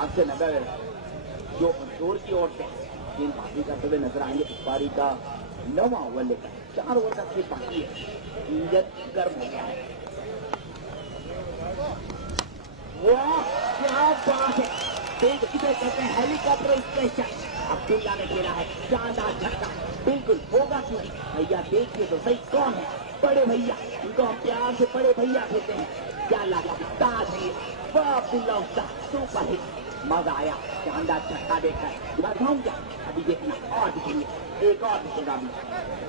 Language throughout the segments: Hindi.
हिसाब से नगर जो जोर की ओर से गेंद बाजी करते हुए नजर आएंगे। इस पारी का 9वां ओवर लेकर 4 ओवर का खेल बाकी है। इंजन गर्म हो गया है। वाह क्या बात है, इसे कहते हैं हेलीकॉप्टर स्पेशल। अब्दुल्ला ने खेला है शानदार झटका, बिल्कुल होगा क्यों नहीं। भैया देखिए तो सही कौन है, बड़े भैया, इनको हम प्यार से बड़े भैया कहते हैं। क्या लगा ताज है, वाह अब्दुल्ला उसका सुपर हिट, मजा आया शानदार झटका देखकर। बताऊं क्या, अभी देखना और दिखेंगे, एक और दिखेगा अभी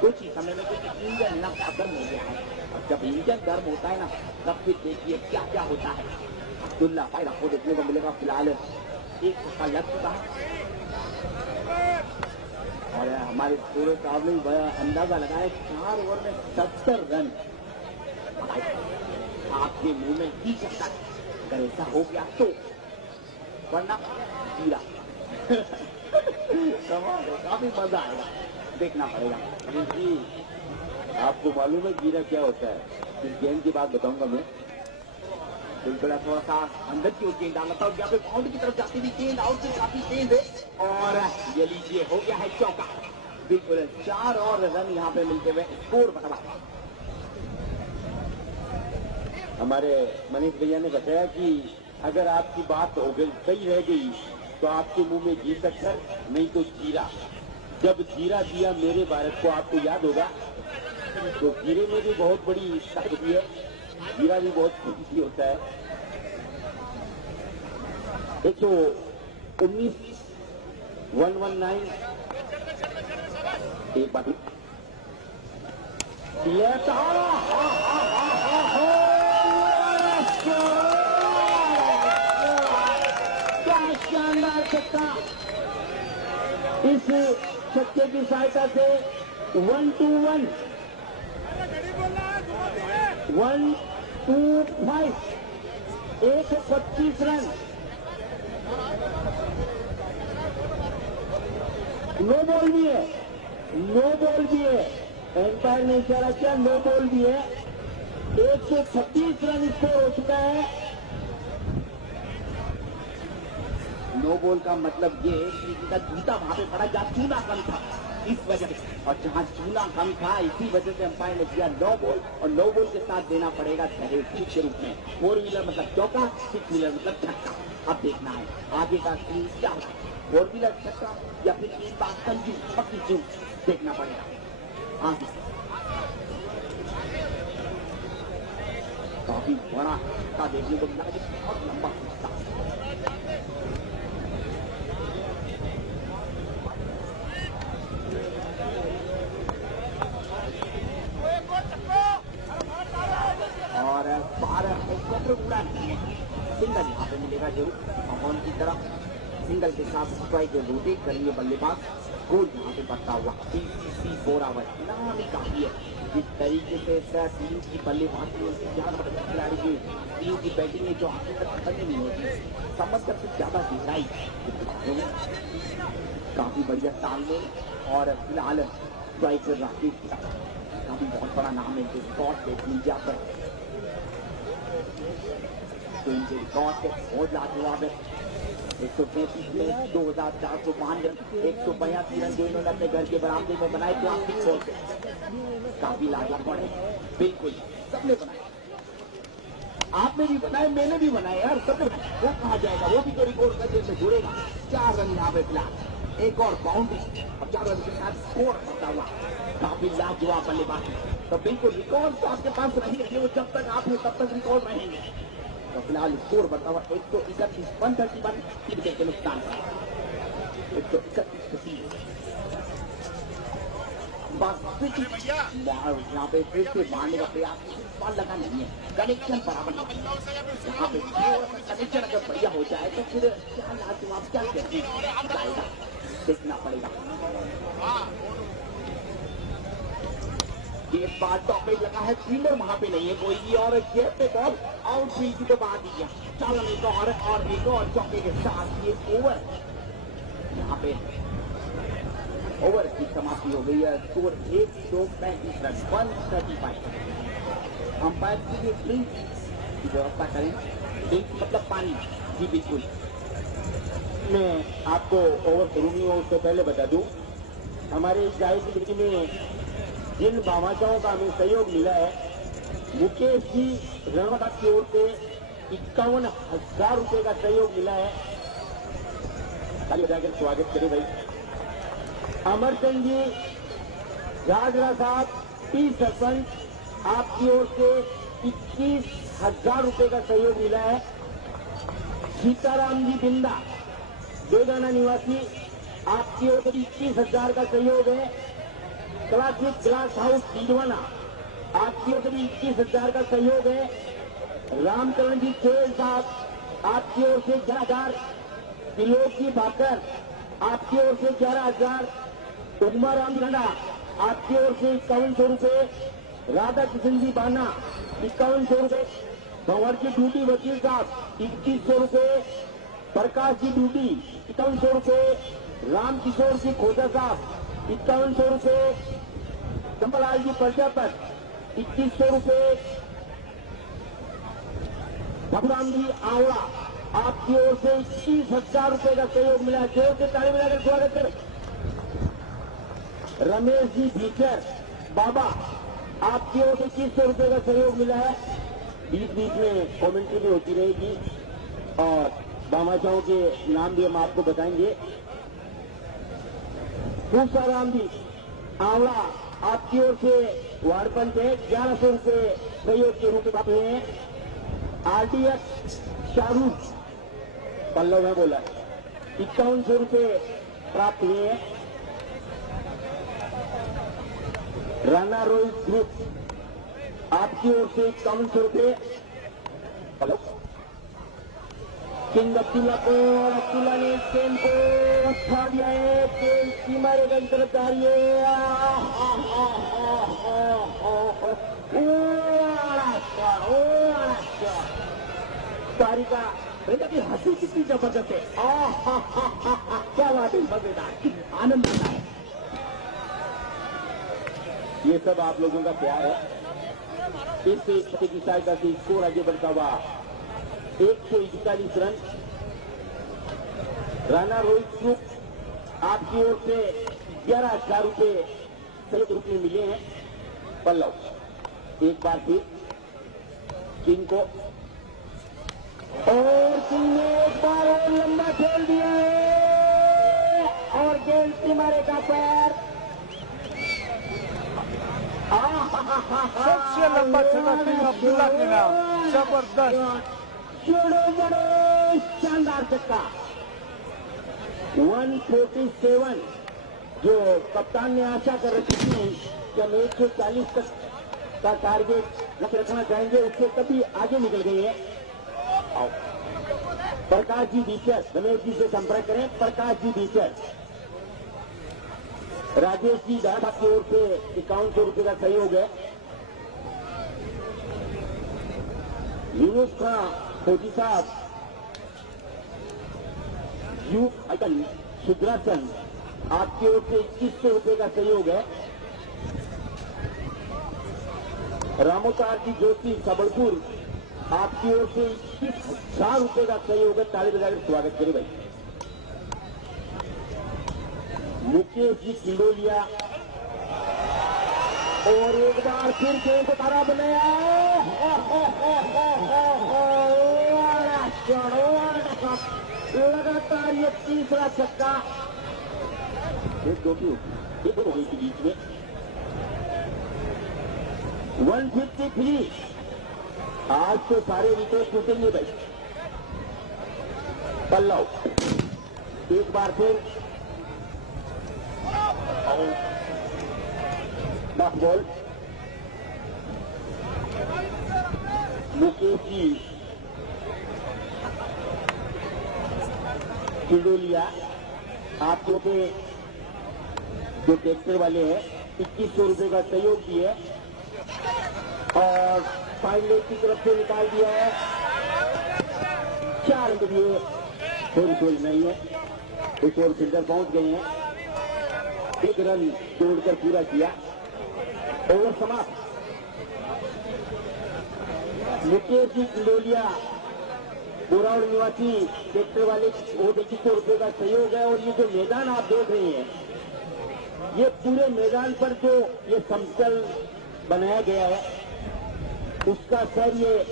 कुछ ही समय में, क्योंकि इंजन नक्शा गर्म हो गया है। और जब इंजन गर्म होता है ना, तब फिर देखिए क्या क्या होता है। अब्दुल्ला भाई आपको देखने को मिलेगा। फिलहाल एक छक्का लग चुका है और हमारे सूर्य साहब ने बड़ा अंदाजा लगाया 4 ओवर में 70 रन। आपके मुंह में ही सकता है अगर ऐसा हो गया तो, वरना जीरा कमाल है, काफी मजा आएगा, देखना पड़ेगा। जी आपको मालूम है जीरा क्या होता है? इस गेंद की बात बताऊंगा मैं। बिल्कुल थोड़ा सा अंदर की ओर गेंद डालना था, यहाँ पे बाउंड्री की तरफ जाती हुई गेंद आउट से काफी तेज है और ये लीजिए हो गया है चौका। बिल्कुल 4 और रन यहाँ पे मिलते हुए स्कोर बना। हमारे मनीष भैया ने बताया कि अगर आपकी बात हो गई सही रह गई तो आपके मुंह में घी शक्कर नहीं तो जीरा। जब जीरा दिया मेरे भारत को, आपको याद होगा, तो जीरे में भी बहुत बड़ी ताकत है, जीरा भी बहुत कीमती होता है। 119 119 एक बात शानदार छक्का, इस छक्के की सहायता से 1-2-1 1-2-5 125 रन। नो बॉल भी है, नो बॉल भी है, एम्पायर ने इशारा किया नो बॉल भी है। 136 रन स्कोर हो चुका है। नो बॉल का मतलब ये कि इनका जूता वहां पे पड़ा जहां चूना कम था, इस वजह से, और जहां चूना कम था इसी वजह से अंपायर ने दिया नो बॉल, और नो बॉल के साथ देना पड़ेगा दहेज के रूप में। 4 व्हीलर मतलब चौका, 6 व्हीलर मतलब छक्का। अब देखना है आगे का सीन क्या होता है, 4 व्हीलर छक्का या फिर 3 बार संजू पक्की जू, देखना पड़ेगा आगे। काफी बड़ा हिस्सा देखने को मिला, बहुत लंबा हिस्सा। और 12 हेलीकॉप्टर उड़ा नहीं है, सिंगल यहाँ पे मिलेगा जरूर ऑन की तरफ। सिंगल के साथ स्ट्राइक रोटेट करेंगे बल्लेबाज, गोल यहाँ पे बढ़ता हुआ। PCC बोरावल नाम ही काफी है। जिस तरीके से टीम की बल्लेबाजी होती है, खिलाड़ी की टीम की बैटिंग में जो आगे तक खत्म नहीं होती, समझकर से ज्यादा गहराई, काफी बढ़िया तालमेल। और फिलहाल स्ट्राइक राकेश काफी बहुत बड़ा नाम है, जो शॉट देख लीजिए आप, तो इनके रिकॉर्ड के बहुत लाजवाब है। 133 में 2405 रन, 182 रन जो इन्होंने अपने घर के बरामदे में बनाए प्लास्टिक बॉल से, काफी लाजवाब है। बिल्कुल सबने बनाए, आपने भी बनाए, मैंने भी बनाए यार, सबने बनाए। वो कहा जाएगा, वो भी तो रिकॉर्ड करने से जुड़ेगा। 4 रन यहाँ पे फिलहाल, एक और बाउंड्री और 4 रन के साथ स्कोर करता हुआ, काफी लाजवाब बल्लेबाजी। तो बिल्कुल रिकॉर्ड तो आपके पास रहेंगे, वो जब तक आप हैं तब तक रिकॉर्ड रहेंगे। तो फिलहाल स्कोर बढ़ता हुआ 131 131 3 विकेट के नुकसान पर 131 यहाँ पे फिर से मारने का प्रयास, बॉल लगा नहीं है, कनेक्शन बराबर यहाँ पे कनेक्शन अगर बढ़िया हो जाए तो फिर क्या लाजवाब क्या कहते हैं, देखना पड़ेगा। ये बार टॉपिक लगा है, फील्डर वहां पे नहीं है कोई भी, और गेट पे बॉल आउटफील्ड की तो बात ही है। चलो एक और चौके के साथ ये ओवर, यहाँ पे ओवर की समाप्ति हो गई है। Score 135 run 135। अंपायर के लिए ड्रिंक की व्यवस्था करें, ड्रिंक मतलब पानी, जी बिल्कुल। मैं आपको ओवर शुरू नहीं हो उससे पहले बता दूं, हमारे इस गाय की जिंदगी में जिन भामाशाओं का हमें सहयोग मिला है, मुकेश जी रणवटा की ओर से 51,000 रुपए का सहयोग मिला है। खाली जाकर स्वागत करें भाई। अमर सिंह जी झाझरा साहब पी सरपंच, आपकी ओर से 21,000 रुपए का सहयोग मिला है। सीताराम जी बिंदा बेगाना निवासी, आपकी ओर से 21,000 का सहयोग है। क्लासिक ग्लास हाउस सीडवाना, आपकी ओर से 21,000 का सहयोग है। रामचरण जी खेल साहब, आपकी ओर से 11,000। त्रिलोक जी भाकर, आपकी ओर से 11,000। उमा राम झंडा, आपकी ओर से 5100 रुपए। राधा किशन जी बाना 5100 रुपए। भंवर की ड्यूटी वकील साहब 2100 रुपए। प्रकाश जी ड्यूटी 5100 रुपए। रामकिशोर जी खोजा साहब 5100 रुपए। कमलाल जी प्रजापत 2100 रुपए। भगवान जी आवड़ा, आपकी ओर से 21,000 रुपए का सहयोग मिला। जोर से ताली मिलाकर स्वागत करें। रमेश जी भीचर बाबा, आपकी ओर से 2100 रुपए का सहयोग मिला है। बीच बीच में कमेंट्री भी होती रहेगी और भामाशाहों के नाम भी हम आपको बताएंगे। राम जी आवड़ा, आपकी ओर से वार्ड पंच है 1100 रुपए सहयोग के रूप में प्राप्त हुए हैं। आरडीएक्स शाहरुख पल्लव है बोला 5100 रुपए प्राप्त हुए हैं। राणा रोहित ग्रुप, आपकी ओर से 5100 रुपए। हेलो किंग अब्दुल्ला को, और अब्दुल्ला ने स्पेन को उठा दिया है। खेल सीमा रेखा की तरफ जा रही है। तारिका बेटा की हंसी कितनी जबरदस्त है। क्या बात है, मजेदार, आनंद आता है। ये सब आप लोगों का प्यार है। इस की सहायता से स्कोर आगे बढ़ता हुआ 141 रन। राणा रोहित ग्रुप, आपकी ओर से 11,000 रुपए सहयोग रूप में मिले हैं। पल्लव एक बार फिर किंग को, और किंग ने एक बार और लंबा खेल दिया है और गेंद सीमा रेखा पर। सबसे लंबा छक्का किंग अब्दुल्ला के नाम, जबरदस्त, बड़े शानदार छक्का। 147 जो कप्तान ने आशा कर रखी थी कि हम 140 तक का टारगेट रखना चाहेंगे, उससे तभी आगे निकल गई है। प्रकाश जी दीक्षर, रमेश जी से संपर्क करें। प्रकाश जी दीक्षर, राजेश जी दादा की ओर से 5100 रुपए का सहयोग है। यूनुस खां फौजी साहब, यू अटल सुद्रासन, आपकी ओर से 2100 रुपए का सहयोग है। रामोतार जी जोशी सबलपुर, आपकी ओर से 21,000 रुपए का सहयोग है। ताली बजाकर स्वागत करें भाई। मुकेश जी किंडोलिया, और एक बार फिर गेंद को तारा बनाया। लगातार ये तीसरा छक्का। एक दो की होगी के बीच में 153। आज तो सारे विकेट टूटेंगे भाई। पल्लव एक बार फिर बॉल। मुकेश जी किंडोलिया, आपको पे जो ट्रैक्टर वाले हैं 2100 रुपए का सहयोग दिए और फाइन लेग की तरफ से निकाल दिया है। 4 के लिए थोड़ी नहीं है, कुछ और फील्डर पहुंच गए हैं। 1 रन जोड़कर पूरा किया। ओवर समाप्त। मुकेश जी किंडोलिया बोरावल निवासी सेक्टर वाले वो 2100 रुपये का सहयोग है। और ये जो मैदान आप देख रहे हैं, ये पूरे मैदान पर जो ये समतल बनाया गया है, उसका सर ये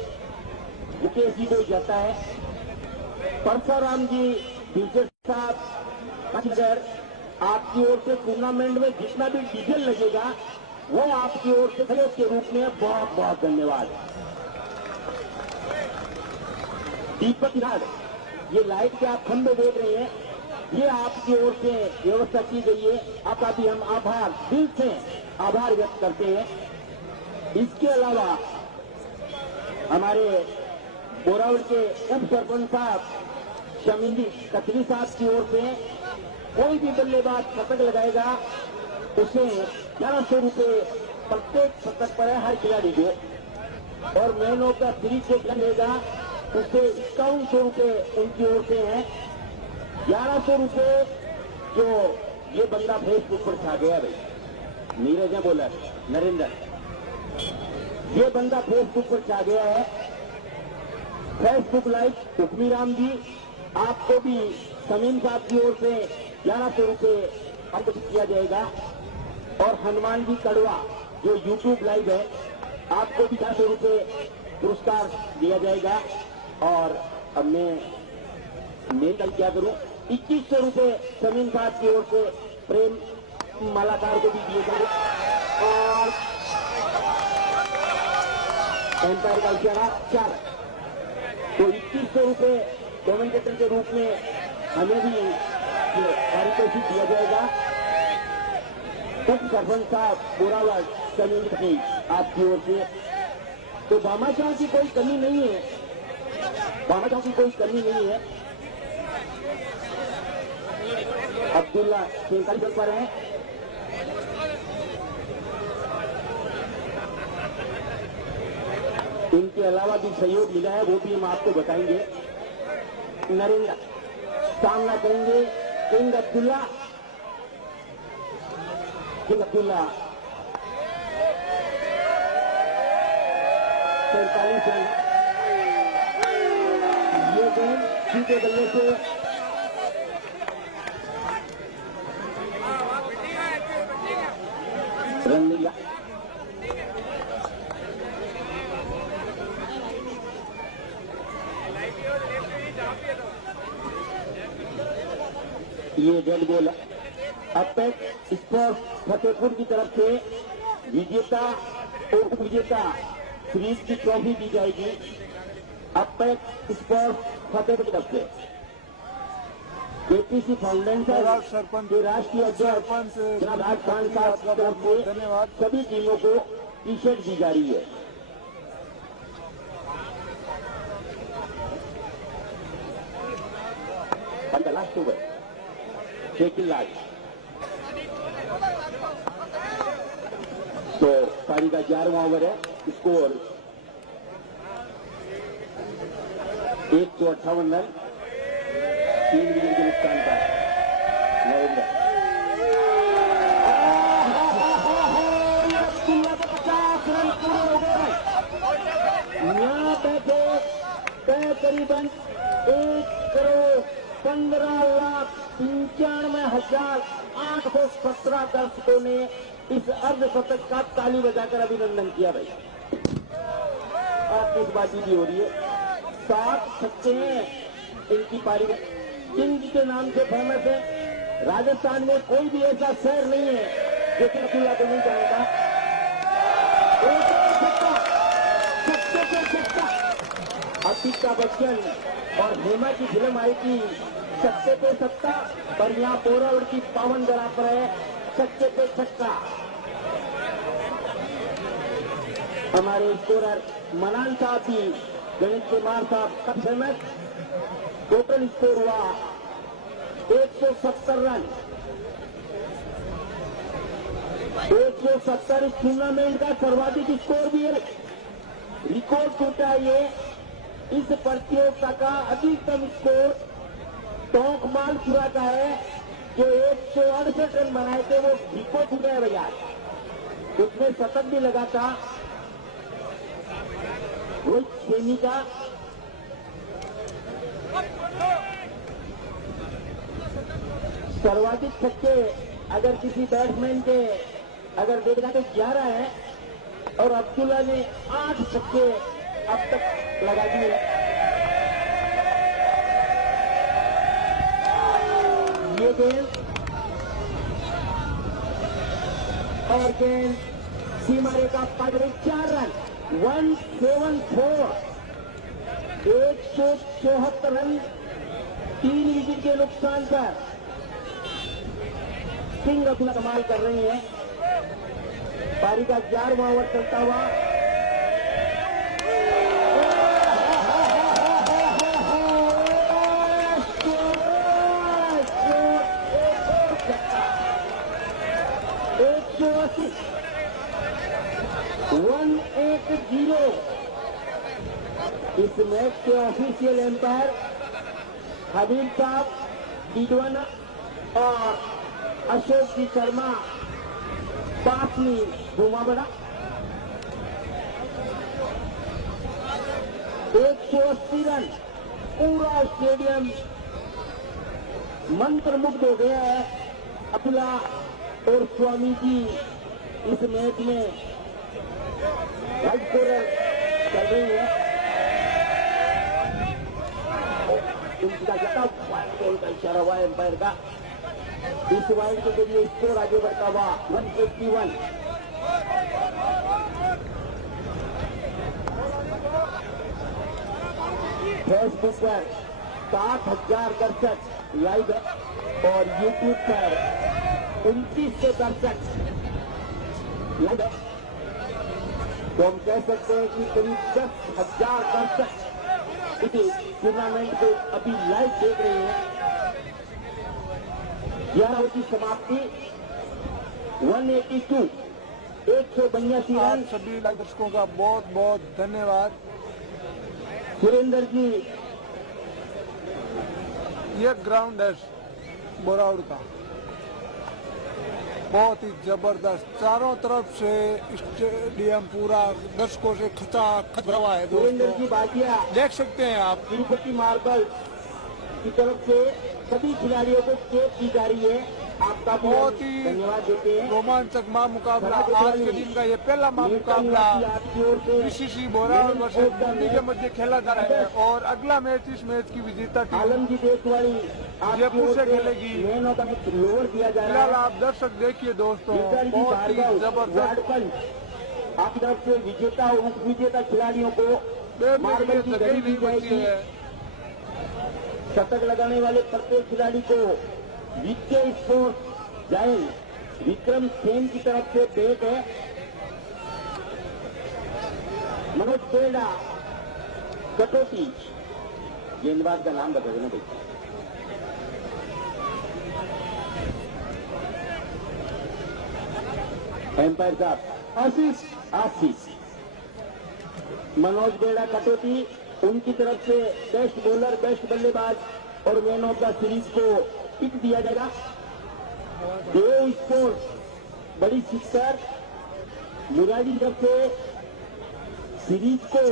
मुकेश जी को जाता है। परसाराम जी डीजल साहब इधर आपकी ओर से टूर्नामेंट में जितना भी डीजल लगेगा वो आपकी ओर से सहयोग के रूप में बहुत बहुत धन्यवाद। दीपक नाथ, ये लाइट के आप खंभे देख रहे हैं, ये आपकी ओर से व्यवस्था की गई है। आपका भी हम आभार, दिल से आभार व्यक्त करते हैं। इसके अलावा हमारे बोरावल के उप सरपंच साहब शमींदी कतरी साहब की ओर से कोई भी बल्लेबाज शतक लगाएगा उसे 1100 रुपये प्रत्येक शतक पर है हर खिलाड़ी को। और मैन ऑफ द सीरीज जो लगेगा उसे 5100 रुपये उनकी ओर से है। 1100 रुपये जो ये बंदा फेसबुक पर छा गया भाई, नीरज ने बोला, नरेंद्र, ये बंदा फेसबुक पर छा गया है। फेसबुक लाइव हुक्मीराम जी, आपको भी समीम साहब की ओर से 1100 रुपये अंकित किया जाएगा। और हनुमान जी कड़वा जो यूट्यूब लाइव है, आपको भी 1100 रुपये पुरस्कार दिया जाएगा। और अब मैं कल क्या करूं, 2100 रुपये समीम साहब की ओर से प्रेम मालाकार को भी दिए जाएंगे। और एम्पायर का इशारा 4, तो 2100 रुपये कमेंटेटर के रूप में हमें भी पारितोषिक दिया जाएगा। उप सरपंच साहब बोरावल समीर की आपकी ओर से। तो भामाशाह की कोई कमी नहीं है, भामाशाह की कोई कमी नहीं है। अब्दुल्ला 43 पर है। इनके अलावा भी सहयोग मिला है, वो भी हम आपको बताएंगे। नरेंद्र सामना करेंगे king Abdullah, king Abdullah 43 run. ये गेंद सीधे बल्ले से रन लिया। ये dead ball APEC sports Fatehpur की तरफ से विजेता और उप विजेता सीरीज की ट्रॉफी दी जाएगी। अपेक स्पोर्ट्स फतेहपुर की तरफ से केपीसी फाउंडेशन के राष्ट्रीय अध्यक्ष जनाब राज खान साहब की तरफ से धन्यवाद। सभी टीमों को टी शर्ट दी जा रही है। लास्ट ओवर शेखिल्लाज, तो पारी का 11वां ओवर है। स्कोर 158 रन, 3 विकेट के नुकसान का। नरेंद्र 50 रन पूरे हो गए। यहाँ बैठे करीबन 1,15,95,817 दर्शकों ने इस अर्धशतक का ताली बजाकर अभिनंदन किया। भाई आतिशबाजी भी हो रही है। 7 छक्के हैं इनकी पारी में। किंग के नाम से फेमस है। राजस्थान में कोई भी ऐसा शहर नहीं है जो अब्दुल्ला को नहीं जानता। एक छक्का, छक्के पे छक्का। अमिताभ बच्चन और हेमा की फिल्म आई थी छक्के पे छक्का, पर यहाँ बोरावल की पावन जरा पर है छक्के पे छक्का। हमारे स्कोरर मनान साहब भी गणित कुमार साहब का फेमस। टोटल स्कोर हुआ 170 रन। 170 इस टूर्नामेंट का सर्वाधिक स्कोर भी है। रिकॉर्ड टूटा ये। इस प्रतियोगिता का अधिकतम स्कोर टोंक मालपुरा का है जो 168 रन बनाए थे, वो रिकॉर्ड टूटा है भैया। उसमें शतक भी लगा था रोहित सैनी का। सर्वाधिक छक्के अगर किसी बैट्समैन के अगर देखना तो 11 है और अब्दुल्ला ने 8 छक्के अब तक लगा दिए। ये गेंद और गेंद सीमा रेखा पर 4 रन 174 174 रन 3 विकेट के नुकसान पर सिंह अपना कमाल कर रही है। पारी का 11वां ओवर चलता हुआ एक 180। इस मैच के ऑफिशियल एम्पायर हबीब साहब डीडवाना और अशोक जी शर्मा पासनी घुमाबड़ा। 180 रन पूरा स्टेडियम मंत्रमुग्ध हो गया है। अब्दुल्ला और स्वामी जी इस मैच में वाइड स्कोरर चल रही है। उनका ज्यादा वाइड बॉल का इशारा हुआ एम्पायर का। इस वाइड के जरिए स्कोर आगे बढ़ता हुआ 181। फेसबुक पर 7,000 दर्शक लाइव है और यूट्यूब पर 2900 दर्शक लाइव है। तो हम कह सकते हैं कि करीब 10,000 दर्शक इस टूर्नामेंट को अभी लाइव देख रहे हैं। 11 ओवर की समाप्ति 182 182 रन। सभी दर्शकों का बहुत बहुत धन्यवाद। सुरेंद्र जी ये ग्राउंड है बोरावड़ का, बहुत ही जबरदस्त, चारों तरफ से स्टेडियम पूरा दर्शकों से खचाखच भरा हुआ है सुरेंद्र दोस्तों, जी बाजिया देख सकते हैं आप। तिरुपति मार्बल की तरफ से सभी खिलाड़ियों को चेक की जा रही है। आपका बहुत ही धन्यवाद देते हैं। रोमांचक मुकाबला आज के दिन का ये पहला मुकाबला आपकी ओर से बीसीसी बोरावड़ वर्सेस बूंदी के मध्य खेला जा रहा है और अगला मैच इस मैच की विजेता टीम आलम जी देशवाड़ी जयपुर से खेलेगी। मैन ऑफ द लोअर दिया जा रहा फिलहाल है। आप दर्शक देखिए दोस्तों, विजय जी बहुत ही भार्गव जबरदस्त। आपकी तरफ से विजेता और उप विजेता खिलाड़ियों को मार्बल की जगह घड़ी ही दी नहीं बची जाएगी। है। शतक लगाने वाले प्रत्येक खिलाड़ी को विजय स्पोर्ट्स जायंट विक्रम सेन की तरफ से बैट है। मनोज बेड़ा कटौती, गेंदबाज का नाम बता देना भाई। एम्पायर साहब आशीष मनोज बेड़ा कटौती, उनकी तरफ से बेस्ट बॉलर बेस्ट बल्लेबाज और मैन ऑफ द सीरीज को पिक दिया जाएगा। देव स्पोर्ट्स बड़ी सिस्टर मुरारी की तरफ से सीरीज को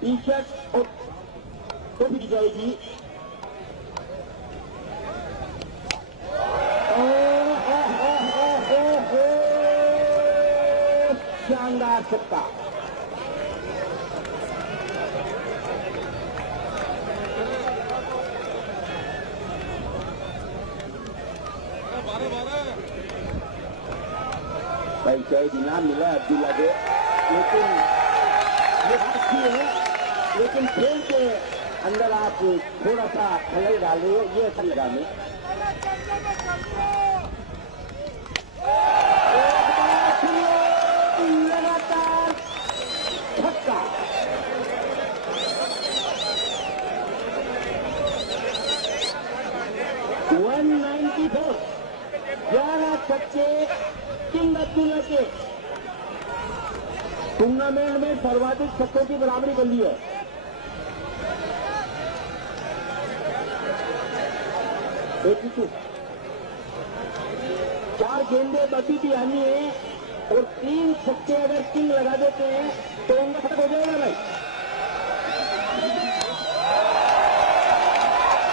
टी शर्ट और टोपी दी जाएगी। शानदार छक्का। भाई चाहे इनाम मिला अब्दुल्ला को, लेकिन ये अच्छी है, लेकिन खेल के अंदर आप थोड़ा सा खलल डाल रहे हो, ये अच्छा लगा हमें। लगातार छक्का। $194 11 छक्के किंग अब्दुल्ला के टूर्नामेंट में सर्वाधिक छक्कों की बराबरी कर ली है। चार गेंदे बची भी आनी है और 3 छक्के अगर किंग लगा देते हैं तो उनका खत्म हो जाएगा भाई।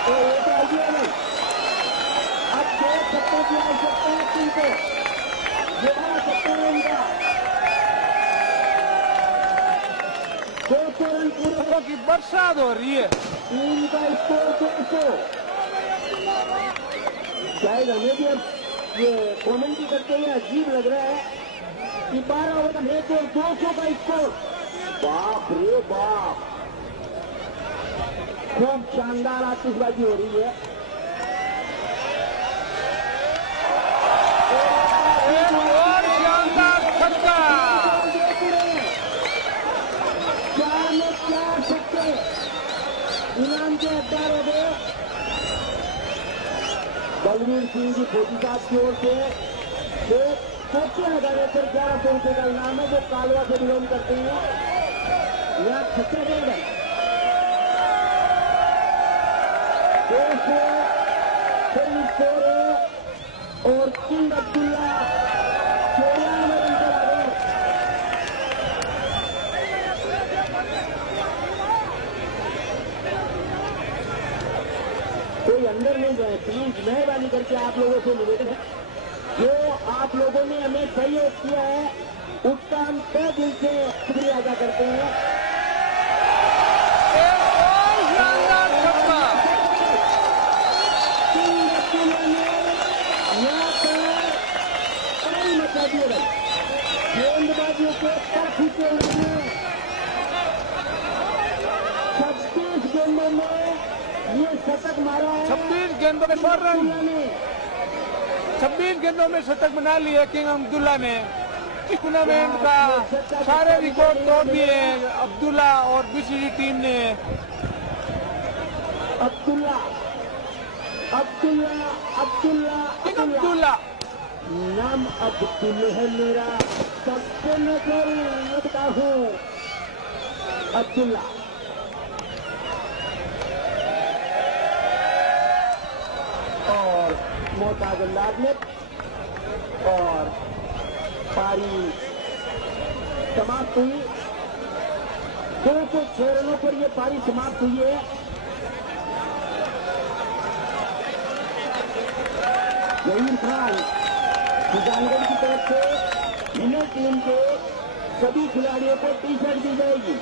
तो ये तो आइए भाई, अब को ये बड़ा सकते हैं इनका 200 रन पूरे की बरसात हो रही है। टीम का स्कोर 200। शायद हमें भी अब ये कॉमेंट्री करते हुए अजीब लग रहा है कि 12 ओवर है तो 200 का स्कोर। बाप रे बाप, खूब शानदार आतिशबाजी हो रही है। एक और शानदार छक्का। 4 में 4 छक्के इनाम के हकदार हो गए। बलवीर सिंह की 47 की ओर से चौके लगाने पर 1100 रुपये का इनाम है जो कालवा से बिलोंग करते हैं। यहाँ छक्के दे गए 200 स्कोर है और किंग अब्दुल्ला 94 रन पर आ गए। कोई अंदर नहीं जाए प्लीज, मेहरबानी करके आप लोगों से निवेदन है, जो आप लोगों ने हमें सहयोग किया है उसका हम तहे दिल से शुक्रिया अदा करते हैं। एक और शानदार छक्का। किंग अब्दुल्ला ने यहाँ पर पानी मचा दिए गए गेंदबाजियों के पर खींचे उन्होंने 26 गेंदों में ये शतक मारा है। 26 गेंदों में 100 रन, 26 गेंदों में शतक बना लिए किंग अब्दुल्ला ने। टूर्नामेंट का सारे रिकॉर्ड तोड़ दिए अब्दुल्ला और बीसीसी टीम ने। अब्दुल्ला अब्दुल्ला अब्दुल्ला किंग अब्दुल्ला अब्दुल्ला नाम अब्दुल है मेरा, सबसे नजर लगता हूँ अब्दुल्ला। और मोहताज अंदाज में और पारी समाप्त हुई। 206 रनों पर यह पारी समाप्त हुई है। जहीर खान सुजानगढ़ की तरफ से विनर टीम के सभी खिलाड़ियों को टी शर्ट दी जाएगी।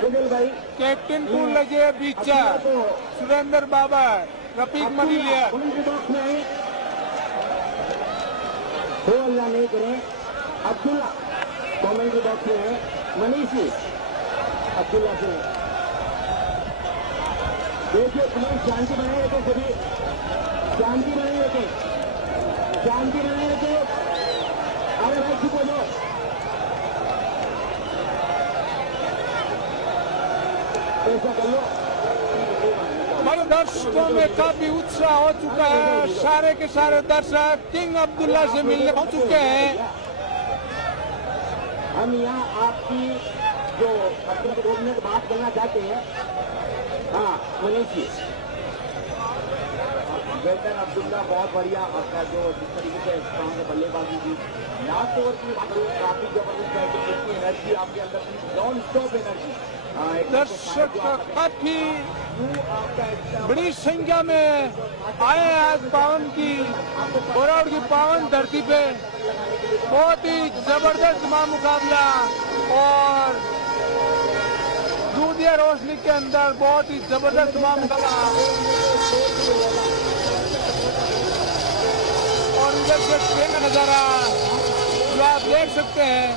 सुनील भाई कैप्टन को लगे बीचा, सुरेंद्र बाबा, रफीक मलिया। बॉक्स में आए हो, अल्लाह नहीं करे। अब्दुल्ला कॉमेंट्री बॉक्स में है, मनीषी अब्दुल्ला से देखिए प्लीज शांति बनाए रखें, सभी शांति बनाए रखें, शांति बनाए रखें। अरे भाई चुप हो जाओ। ऐसा कर लो। हमारे दर्शकों में काफी उत्साह हो चुका है। सारे के सारे दर्शक किंग अब्दुल्ला से मिलने पहुंच चुके हैं। हम यहाँ आपकी जो अपने 2 मिनट बात करना चाहते हैं। हाँ मनीष जी। वेटन अब्दुल्ला बहुत बढ़िया आपका जो जिस तरीके से स्ट्रांग बल्लेबाजी की लास्ट ओवर की काफी जबरदस्त बैटिंग, इतनी एनर्जी आपके अंदर थी, नॉन स्टॉप एनर्जी। दर्शक काफी बड़ी संख्या में आए हैं आज पावन की कोराउट की पावन धरती पे। बहुत ही जबरदस्त मुकाबला और दूधिया रोशनी के अंदर बहुत ही जबरदस्त मुकाबला। और इधर से ट्रेन का नजारा जो आप देख सकते हैं।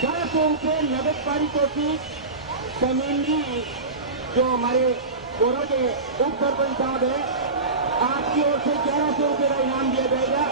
1100 के नगद पारी ट्रॉफी कमेंडी जो हमारे कोरा के उप सरपंच साहब है, आपकी ओर से 1100 रुपये का इनाम दिया जाएगा।